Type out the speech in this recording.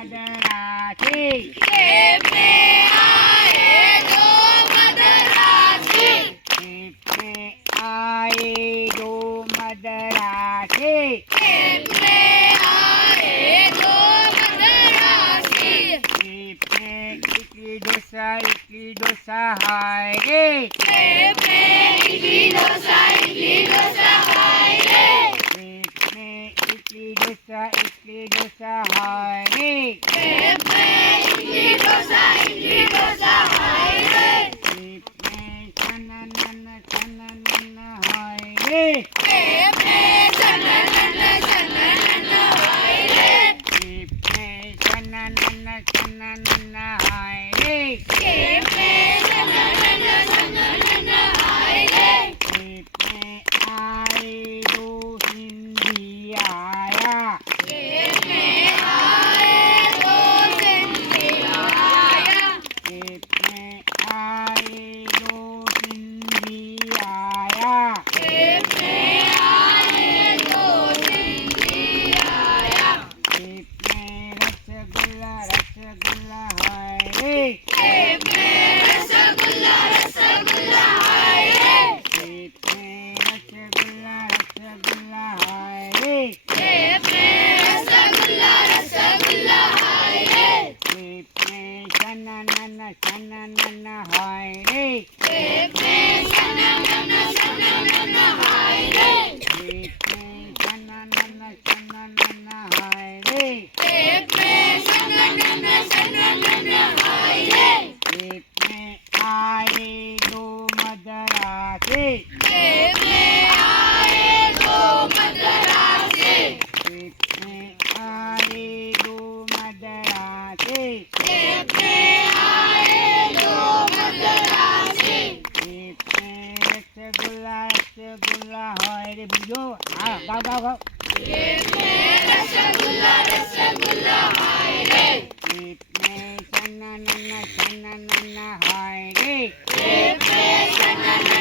मदरासी खेप में आए दो मदरासी खेप में आए दो मदरासी खेप में आए दो मदरासी खेप में इडली डोसा हाय रे खेप में इडली डोसा हाय रे खेप में इडली डोसा हाय रे खेप में इडली डोसा हाय रे खेप में चना नन हाय रे खेप में चना नन हाय रे खेप में चना नन हाय रे खेप में चना नन हाय रे खेप में आए दो हिंदी आया खेप में आए दो सिंधी आया खेप में आए दो हिंदी आया खेप में आए दो सिंधी आया खेप में रसगुल्ला हाय रे खेप में रसगुल्ला हाय रे खेप में रसगुल्ला हाय रे खेप में रसगुल्ला हाय रे खेप में चना नन हाय रे खेप में चना नन हाय रे खेप में चना नन हाय रे खेप में चना नन हाय रे खेप में आए दो मदरासी खेप में आए दो मदरासी खेप में आए दो मदरासी खेप में आए दो मदरासी खेप में रसगुल्ला हाय रे बुझो हाँ गाओ खेप में रसगुल्ला हाय रे खेप में चना नन हाय रे खेप में चना